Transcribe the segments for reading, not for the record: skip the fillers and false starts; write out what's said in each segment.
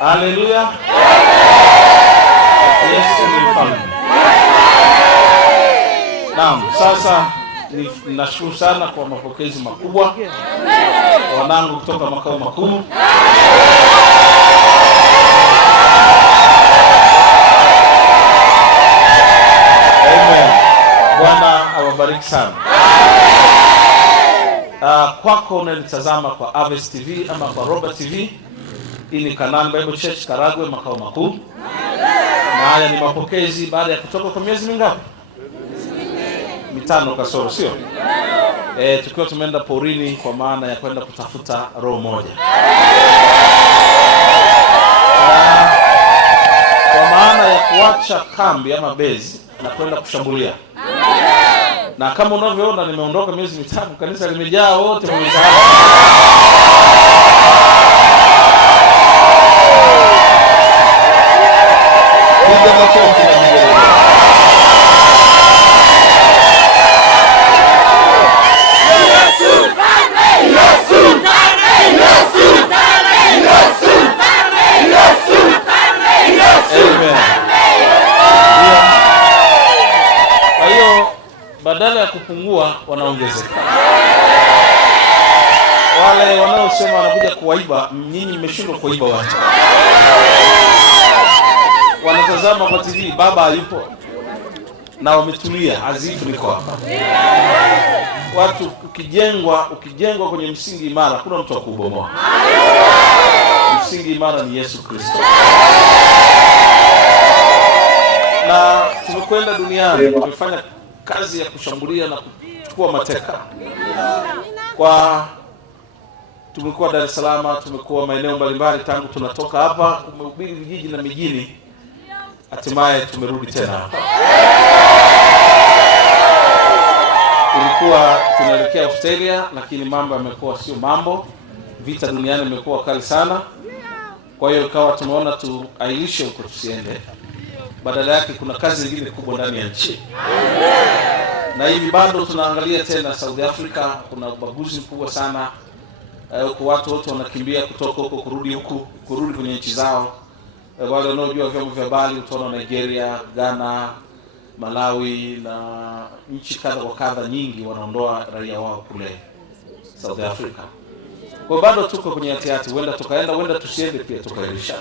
Haleluya. Yesu ni mfalme. Naam, sasa nashukuru sana kwa mapokezi makubwa wanangu kutoka makao makuu. Amen. Bwana awabariki sana. Kwako unanitazama kwa Aves TV ama kwa Robert TV. Hii ni Canaan Bible Church Karagwe makao makuu. Na haya ni mapokezi baada ya kutoka kwa miezi mingapi? 5 kasoro, sio? Tukiwa tumeenda porini kwa maana ya kwenda kutafuta roho moja. Kwa maana ya kuacha kambi ama base na kwenda kushambulia. Na kama unavyoona nimeondoka miezi 5, kanisa limejaa wote mtaani. Badala ya kupungua wanaongezeka. Wale wanaosema wanakuja kuwaiba, nyinyi mmeshindwa kuiba watu. Wanatazama kwa TV, baba hayupo na wametulia, azifu niko hapa. Watu ukijengwa kwenye msingi imara, kuna mtu akubomoa. Msingi imara ni Yesu Kristo. Na tumekwenda duniani, tumefanya kazi ya kushambulia na kuchukua mateka. Tumekuwa Dar es Salaam, tumekuwa maeneo mbalimbali tangu tunatoka hapa, tumehubiri vijiji na mijini. Hatimaye tumerudi tena hapa. Tulikuwa tunaelekea Australia, lakini mambo yamekuwa sio mambo. Vita duniani imekuwa kali sana. Kwa hiyo ikawa tumeona tuailishe huko tusiende. Badala yake kuna kazi nyingine kubwa ndani ya nchi. Na hivi bado tunaangalia tena South Africa, kuna ubaguzi mkubwa sana. Huko watu wote wanakimbia kutoka huko kurudi kwenye nchi zao. Wale wanaojua vyombo vya habari utaona Nigeria, Ghana, Malawi na nchi kadha wa kadha nyingi wanaondoa raia wao kule South Africa. Kwa bado tuko kwenye hatihati, huenda tukaenda, huenda tusiende pia tukairisha.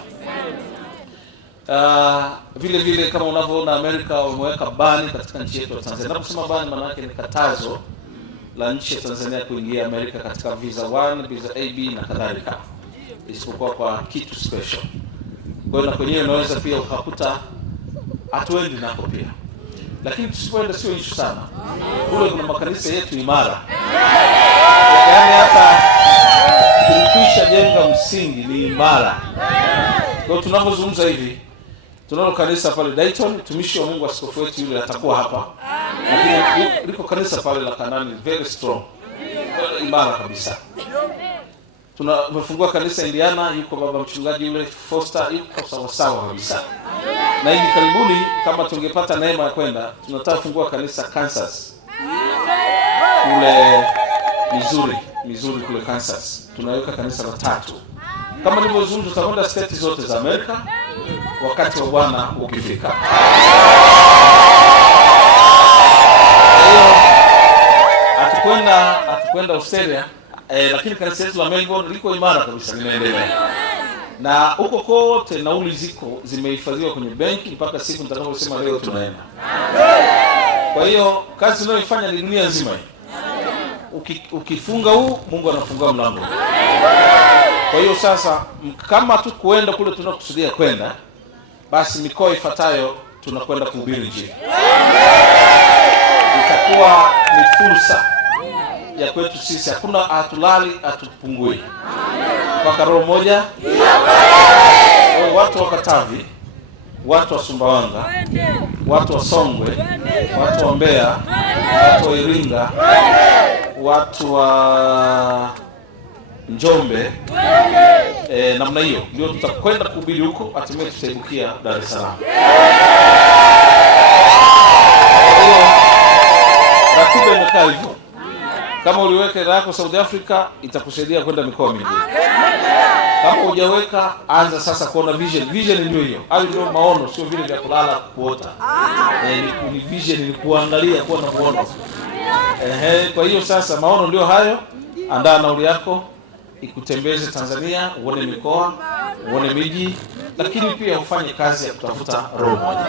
Vile kama unavyoona Amerika wameweka bani katika nchi yetu ya Tanzania. Naposema bani maana yake ni katazo la nchi ya Tanzania kuingia Amerika katika visa 1, visa AB na kadhalika. Isipokuwa kwa kitu special. Kwa hiyo na kwenyewe unaweza pia ukakuta hatuendi nako pia. Lakini tusipoenda sio issue sana. Kule kuna makanisa yetu imara. Yaani hata tukisha jenga msingi ni imara. Kwa hiyo tunapozungumza hivi, tunalo kanisa pale Dayton, mtumishi wa Mungu askofu wetu yule atakuwa hapa. Lakini liko kanisa pale la Canaan very strong. Imara kabisa. Tumefungua kanisa Indiana, yuko baba mchungaji yule Foster, yuko sawa kabisa. Na hivi karibuni kama tungepata neema ya kwenda, tunataka kufungua kanisa Kansas. Kule Missouri kule Kansas. Tunaweka kanisa la 3. Kama nilivyozungumza tutakwenda state zote za Amerika wakati wa Bwana ukifika. Hatukwenda Australia, lakini kanisa letu la Melbourne liko imara kabisa, linaendelea. Na huko kote nauli zimehifadhiwa kwenye benki mpaka siku nitakaposema leo tunaenda. Kwa hiyo kazi tunayoifanya ni dunia nzima. Ukifunga huu, Mungu anafungua mlango. Kwa hiyo sasa kama tu kuenda kule tunakusudia kwenda, basi mikoa ifuatayo tunakwenda kuhubiri Injili. Itakuwa ni fursa ya kwetu sisi, hakuna hatulali hatupungui. Mpaka roho moja. Watu wa Katavi, watu wa Sumbawanga, watu wa Songwe, watu wa Mbeya, watu wa Iringa, watu wa Njombe, namna hiyo ndio tutakwenda kuhubiri huko, hatimaye tutaibukia Dar es Salaam. Ratiba imekaa hivyo. Kama uliweka hela yako South Africa itakusaidia kwenda mikoa mingine. Kama hujaweka, anza sasa kuona vision. Vision ndio hiyo. Hayo ndio maono, sio vile vya kulala kuota. Ni vision, ni kuangalia, kuwa na maono. Kwa hiyo sasa maono ndio hayo. Andaa nauli yako ikutembeze Tanzania, uone mikoa, uone miji, lakini pia ufanye kazi ya kutafuta roho moja.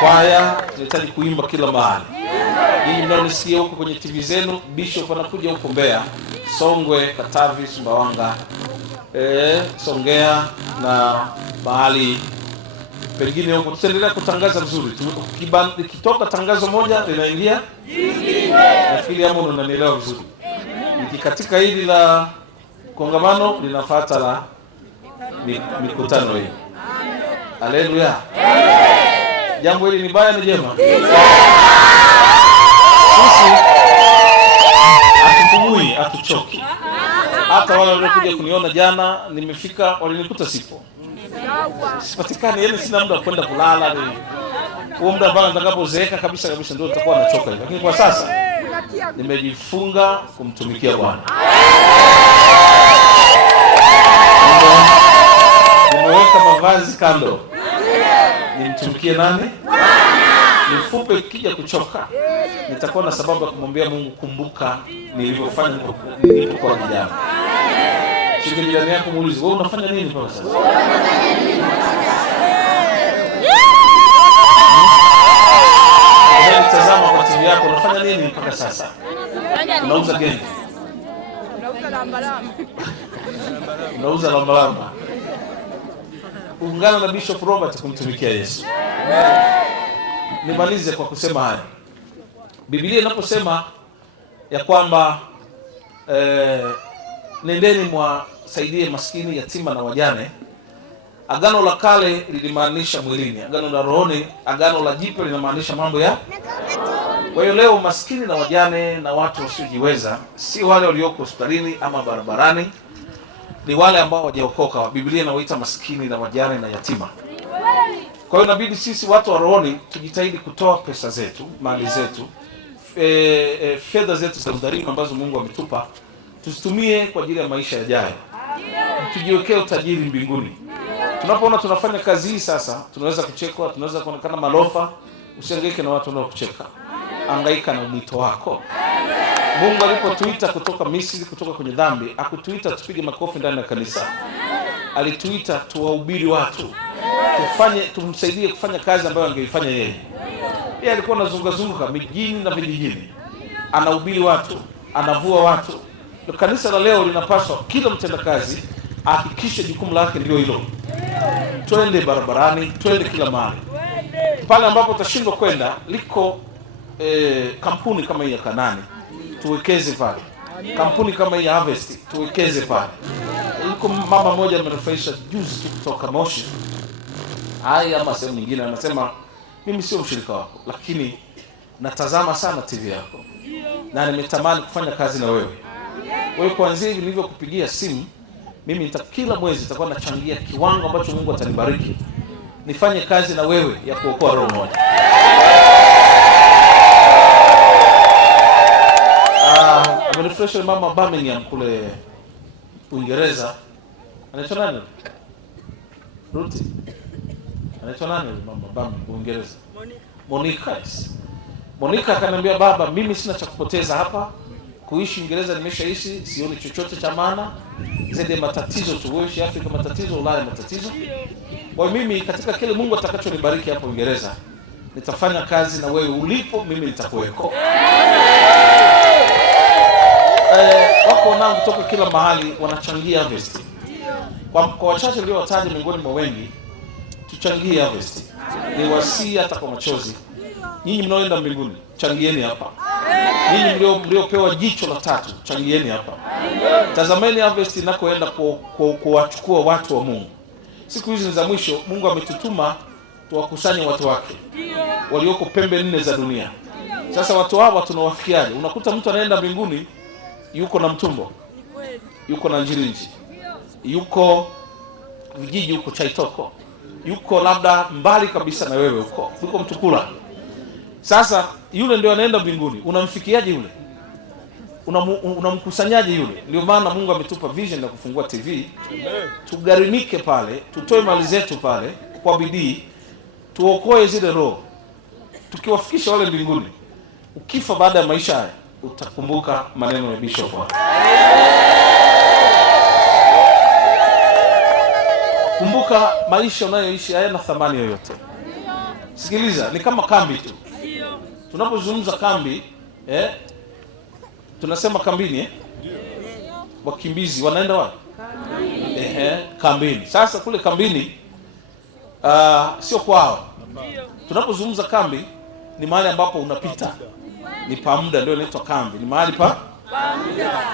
Kwaya tunahitaji kuimba kila mahali. Ninyi mnaonisikia huko kwenye TV zenu, Bishop anakuja huko Mbeya, Songwe, Katavi, Sumbawanga, Songea na mahali pengine huko. Tutaendelea kutangaza vizuri. Ikitoka tangazo moja linaingia jingine. Nafikiri hapo unanielewa vizuri. Nikikatika hili la kongamano linafuata la mikutano hii. Haleluya. Jambo hili ni baya ni jema? Sisi hatupumui, hatuchoki. Hata wale waliokuja kuniona jana nimefika walinikuta sipo. Sipatikani, yani sina muda kwenda kulala. Huo muda ambao nitakapozeeka kabisa ndio nitakuwa nachoka. Lakini kwa sasa nimejifunga kumtumikia Bwana. Nimeweka mavazi kando. Nimtumikie nani? Nifupe kija kuchoka. Nitakuwa na sababu ya kumwambia Mungu, kumbuka nilivyofanya nilipokuwa kijana. Shika jirani yako muulize, wewe unafanya nini kwa sasa? Tazama kwa TV yako, unafanya nini mpaka sasa? Unauza gani? Unauza lambalamba. Unauza lambalamba. Ungana na Bishop Robert kumtumikia Yesu. Nimalize kwa kusema haya. Biblia inaposema ya kwamba nendeni mwasaidie maskini, yatima na wajane, Agano la Kale lilimaanisha mwilini, agano la rohoni, agano la jipya linamaanisha mambo ya. Kwa hiyo leo maskini na wajane na watu wasiojiweza si wale walioko hospitalini ama barabarani, ni wale ambao hawajaokoka. Biblia inawaita maskini na wajane na yatima. Kwa hiyo inabidi sisi watu wa rohoni tujitahidi kutoa pesa zetu, mali zetu, fedha zetu za udhalimu ambazo Mungu ametupa, tusitumie kwa ajili ya maisha yajayo. Tujiwekee utajiri mbinguni. Tunapoona tunafanya kazi hii sasa, tunaweza kuchekwa, tunaweza kuonekana malofa. Usihangaike na watu wanaokucheka. Hangaika na mwito wako. Mungu alipotuita kutoka Misri, kutoka kwenye dhambi, hakutuita tupige makofi ndani ya kanisa. Alituita tuwahubiri watu. Tumsaidie kufanya kazi ambayo angeifanya yeye. Yeye alikuwa anazunguka mijini na vijijini. Anahubiri watu, anavua watu. Kanisa la leo linapaswa kila mtendakazi ahakikishe jukumu lake ndio hilo. Twende barabarani, twende kila mahali. Pale ambapo utashindwa kwenda, liko kampuni kama hii ya Kanani, tuwekeze pale. Kampuni kama hii ya Harvest, tuwekeze pale. Liko mama mmoja amenufaisha juzi tu kutoka Moshi. Haya ama sehemu nyingine, anasema mimi sio mshirika wako, lakini natazama sana TV yako na nimetamani kufanya kazi na wewe. Wewe kuanzia hivi nilivyokupigia simu, mimi kila mwezi nitakuwa nachangia kiwango ambacho Mungu atanibariki, nifanye kazi na wewe ya kuokoa roho moja. Amenifresha mama Birmingham kule Uingereza. Anaitwa nani? Ruti. Anaitwa nani mama Birmingham Uingereza? Monica akaniambia, baba, mimi sina cha kupoteza hapa. Kuishi Uingereza nimeshaishi, sioni chochote cha maana zaidi ya matatizo tu. Wewe Afrika matatizo, Ulaya matatizo. Kwa mimi katika kile Mungu atakachonibariki hapo Uingereza, nitafanya kazi na wewe ulipo, mimi nitakuweko. Wako nao kutoka kila mahali wanachangia Harvest. Kwa wachache ndio wataje miongoni mwa wengi, tuchangie Harvest. Ni wasia hata kwa machozi. Nyinyi mnaoenda mbinguni, changieni hapa. Nyinyi mliopewa jicho la tatu, changieni hapa. Tazameni Harvest inakoenda kuwachukua watu wa Mungu. Siku hizi za mwisho Mungu ametutuma tuwakusanye watu wake walioko pembe nne za dunia. Sasa watu hawa tunawafikiaje? Unakuta mtu anaenda mbinguni, yuko na Mtumbo, yuko na Njirinji, yuko vijiji, yuko Chaitoko, yuko labda mbali kabisa na wewe huko, yuko Mtukula. Sasa yule ndio anaenda mbinguni, unamfikiaje yule? unamkusanyaje yule? Ndio maana Mungu ametupa vision ya kufungua TV. Tugarimike pale, tutoe mali zetu pale kwa bidii, tuokoe zile roho. Tukiwafikisha wale mbinguni, ukifa baada ya maisha haya utakumbuka maneno ya Bishop. Kumbuka maisha unayoishi hayana thamani yoyote. Sikiliza, ni kama kambi tu. Tunapozungumza kambi, tunasema kambini, wakimbizi wanaenda wapi? Kambini. Sasa kule kambini sio kwao. Tunapozungumza kambi ni mahali ambapo unapita. Ni pa muda, ndio inaitwa kambi. Ni mahali pa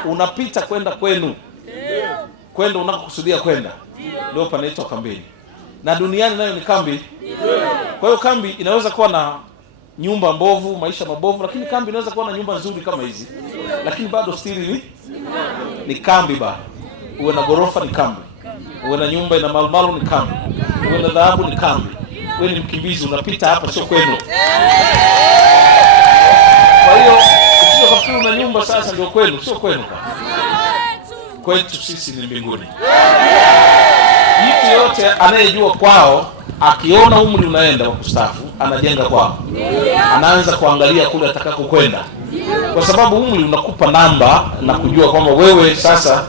unapita kwenda kwenu. Kwenda unakokusudia kwenda. Ndio panaitwa kambini. Na duniani nayo ni kambi. Kwa hiyo kambi inaweza kuwa na nyumba mbovu, maisha mabovu, lakini kambi inaweza kuwa na nyumba nzuri kama hizi. Lakini bado stili ni kambi bado. Uwe na gorofa ni kambi. Uwe na nyumba ina malumalu ni kambi. Uwe na dhahabu ni kambi. Wewe ni mkimbizi unapita hapa, sio kwenu. Kwa hiyo ukija kufikiri una nyumba sasa ndio kwenu, sio kwenu. Kwetu sisi ni mbinguni. Mtu yote anayejua kwao, akiona umri unaenda wa kustaafu, anajenga kwao. Anaanza kuangalia kule atakako kwenda. Kwa sababu umri unakupa namba na kujua kwamba wewe sasa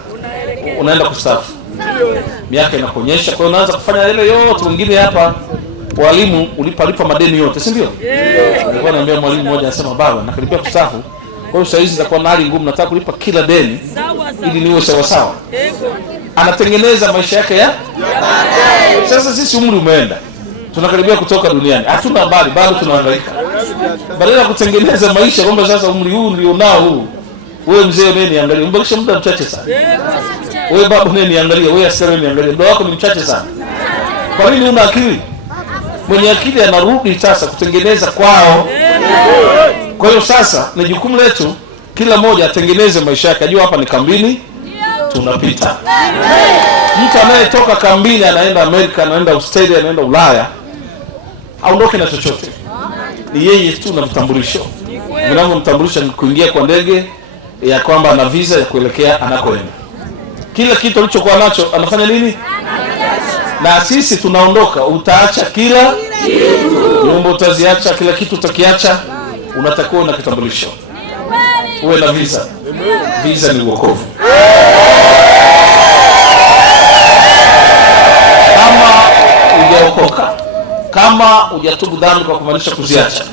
unaenda kustaafu. Miaka inakuonyesha, kwa hiyo unaanza kufanya ile yote. Wengine hapa walimu ulipalipa madeni yote, si ndio? Nilikuwa naambia mwalimu mmoja anasema, baba nakaribia kustaafu. Kwa hiyo sasa hizi nitakuwa na hali ngumu, nataka kulipa kila deni ili niwe sawa sawa. Anatengeneza maisha yake ya sasa. Sisi umri umeenda, tunakaribia kutoka duniani, hatuna habari, bado tunahangaika. Badala ya kutengeneza maisha kwamba sasa umri huu ndio nao huu, wewe mzee mimi niangalie, mbakisha muda mchache sana. Wewe baba mimi niangalie, wewe asema niangalie, muda wako ni mchache sana. Kwa nini una akili? Mwenye akili anarudi sasa kutengeneza kwao. Kwa hiyo sasa ni jukumu letu, kila mmoja atengeneze maisha yake. Ajua hapa ni kambini, tunapita. Mtu anayetoka kambini anaenda Amerika, anaenda Australia, anaenda Ulaya, aondoke na chochote. Ni yeye tu na vitambulisho. Vinavyomtambulisha ni kuingia kwa ndege ya kwamba ana visa ya kuelekea anakoenda. Kila kitu alichokuwa nacho anafanya nini? Na sisi tunaondoka, utaacha kila kitu. Nyumba utaziacha, kila kitu utakiacha. Unatakiwa na kitambulisho. Uwe na visa. Visa ni wokovu. Kama hujaokoka, kama hujatubu dhambi kwa kumaanisha kuziacha,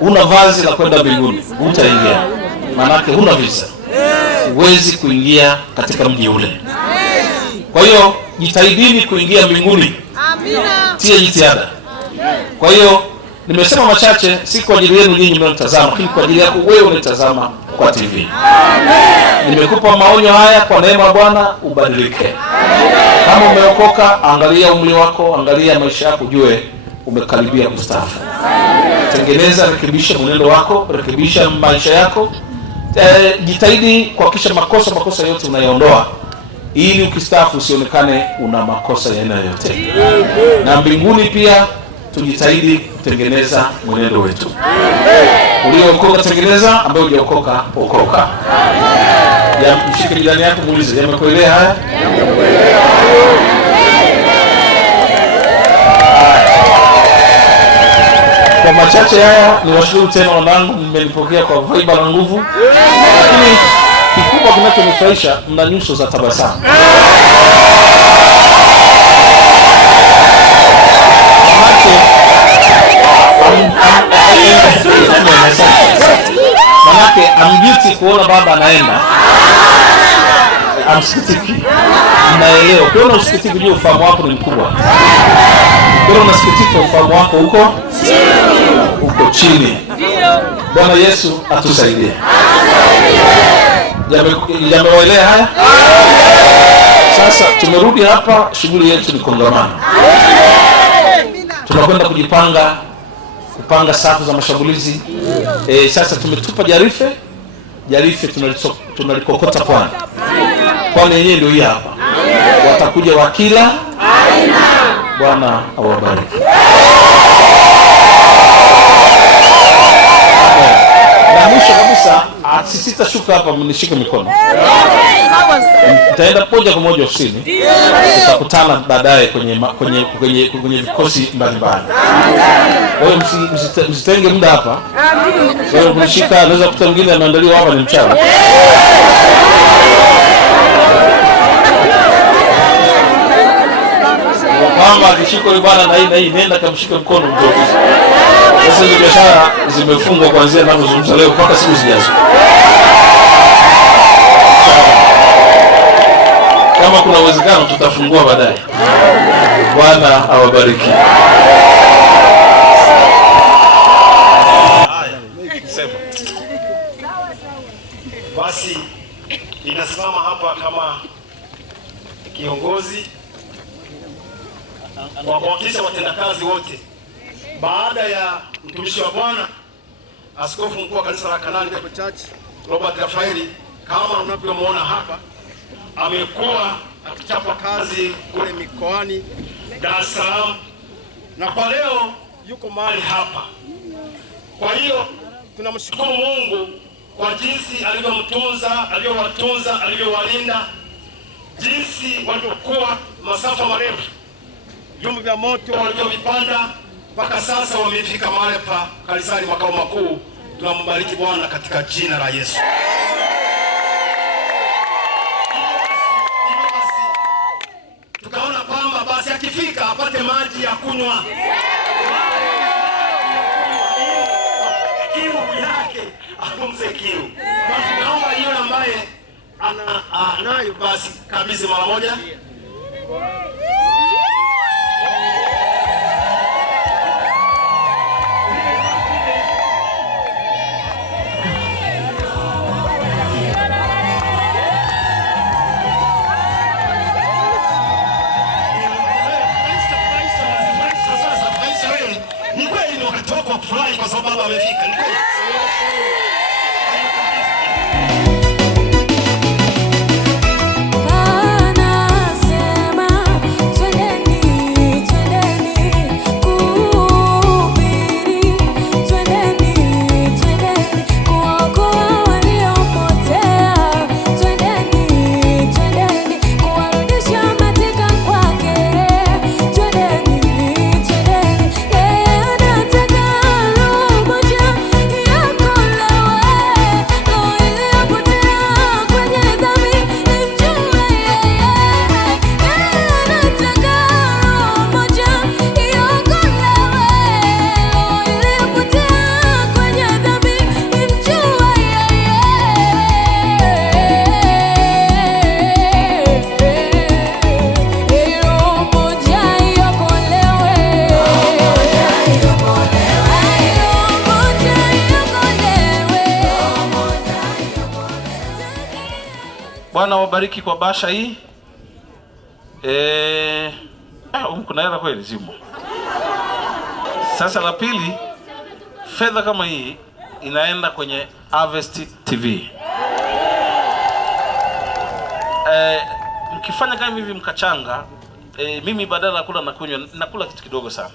una vazi la kwenda mbinguni, utaingia. Maana huna visa, huwezi kuingia katika mji ule. Kwa hiyo jitahidini kuingia mbinguni. Amina. Tia jitihada. Kwa hiyo nimesema machache, si kwa ajili yenu nyinyi mnaotazama, lakini kwa ajili yako wewe unatazama kwa TV. Amen. Nimekupa maonyo haya kwa neema ya Bwana, ubadilike. Amen. Kama umeokoka, angalia umri wako, angalia maisha yako, jue umekaribia kustaafu. Tengeneza, rekebisha mwenendo wako, rekebisha maisha yako. Jitahidi kuhakikisha makosa yote unayaondoa, ili ukistaafu usionekane una makosa ya aina yote. Na mbinguni pia tujitahidi kutengeneza mwenendo wetu. Uliokoka tengeneza, ambaye hujaokoka okoka. Ya mshike jirani yako, muulize, yamekuelea haya? Kwa machache haya niwashukuru tena wanangu, mmenipokea kwa vibe na nguvu. Lakini kikubwa kinachonifurahisha, mna nyuso za tabasamu. Manake amjiti kuona baba anaenda, amsikitiki. Mnaelewa, kuona usikitiki juu ufahamu wako ni mkubwa. Kuona unasikitika ufahamu wako uko chini. Bwana Yesu atusaidie. Yamewaelea haya? Sasa tumerudi hapa, shughuli yetu ni kongamano. Tunakwenda kupanga safu za mashambulizi. Sasa tumetupa Jarife tunalikokota Pwani. Pwani yenyewe ndio hii hapa. Watakuja wakila. Bwana awabariki. Na mwisho kabisa sitashuka hapa, mnishike mikono. Nitaenda moja kwa moja ofisini. Tutakutana baadaye kwenye vikosi mbalimbali. Kwa hiyo msitenge muda hapa. Kwa hiyo mnishika, naweza kuta mwingine ameandaliwa hapa ni mchana. Mama akishika yule bwana na hii nenda kamshike mkono mtu ofisi. Sasa hizo biashara zimefungwa kuanzia ninapozungumza leo mpaka siku zijazo. Kama kuna uwezekano tutafungua baadaye. Bwana awabariki. Basi ninasimama hapa kama kiongozi wa kuwakilisha watendakazi wote baada ya mtumishi wa Bwana Askofu Mkuu wa Kanisa la Kanani Church Robert Rafaeli, kama unavyomuona hapa, amekuwa akichapa kazi kule mikoani Dar es Salaam, na kwa leo yuko mahali hapa. Kwa hiyo tunamshukuru Mungu kwa jinsi alivyomtunza, alivyowatunza, alivyowalinda, jinsi walivyokuwa masafa marefu, vyombo vya moto walivyovipanda mpaka sasa wamefika mahali pa kanisani makao makuu. Tunambariki Bwana katika jina la Yesu. Tukaona kwamba basi akifika apate maji ya kunywa, kiu yake apumze kiu. Basi naomba yule ambaye anayo basi kabisa mara moja. Kufurahi kwa sababu amefika. Ni kweli. Bwana wabariki kwa basha hii. Kuna hela kweli zimo. Sasa la pili, fedha kama hii inaenda kwenye Harvest TV. Mkifanya kama hivi mkachanga, mimi badala ya kula nakula kitu kidogo sana.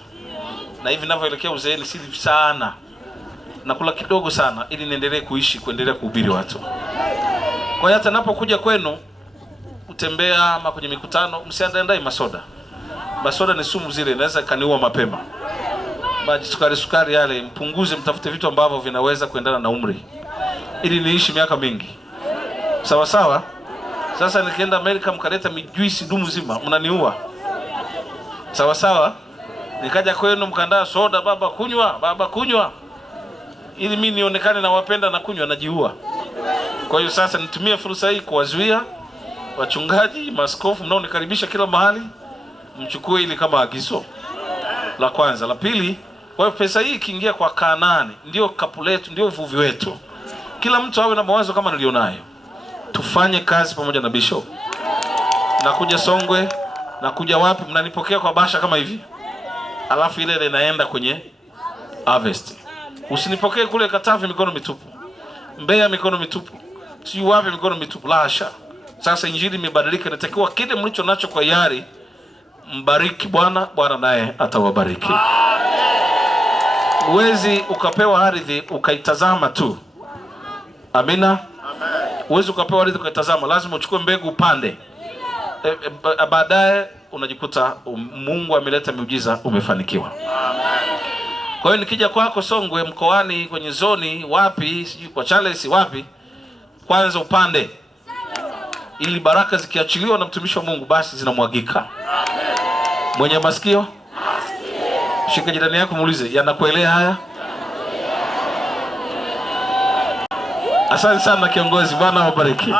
Na hivi ninavyoelekea uzeeni sili sana. Nakula kidogo sana ili niendelee kuendelea kuhubiri watu. Kwa hiyo hata napokuja kwenu kutembea ama kwenye mikutano, msiandae masoda. Masoda ni sumu zile, inaweza kaniua mapema. Maji sukari yale mpunguze, mtafute vitu ambavyo vinaweza kuendana na umri ili niishi miaka mingi. Sawa sawa? Sasa nikienda Amerika mkaleta mijuisi dumu zima, mnaniua. Sawa sawa? Nikaja kwenu mkandaa soda, baba kunywa. Ili mimi nionekane na wapenda na kunywa, najiua. Kwa hiyo sasa nitumie fursa hii kuwazuia wachungaji, maaskofu mnaonikaribisha kila mahali, mchukue ili kama agizo. La kwanza, la pili, kwa hiyo pesa hii ikiingia kwa Kanaani, ndio kapu letu, ndio uvuvi wetu. Kila mtu awe na mawazo kama nilionayo. Tufanye kazi pamoja na Bishop. Nakuja Songwe, nakuja wapi, mnanipokea kwa basha kama hivi. Alafu ile inaenda kwenye Harvest. Usinipokee kule Katavi mikono mitupu. Mbeya mikono mitupu. Sio wapi mikono mitupu, la hasha. Sasa injili imebadilika, natakiwa kile mlicho nacho kwa yari mbariki Bwana, Bwana naye atawabariki. Uwezi ukapewa ardhi ukaitazama tu Amina. Uwezi ukapewa ardhi ukatazama, lazima uchukue mbegu upande. Baadaye unajikuta Mungu ameleta miujiza, umefanikiwa. Kwa hiyo nikija kwako Songwe, mkoani, kwenye zoni wapi, sijui kwa Charles wapi, kwanza upande, ili baraka zikiachiliwa na mtumishi wa Mungu basi zinamwagika. Mwenye masikio shika jirani yako, muulize, yanakuelea haya? Asante sana kiongozi, Bwana awabariki.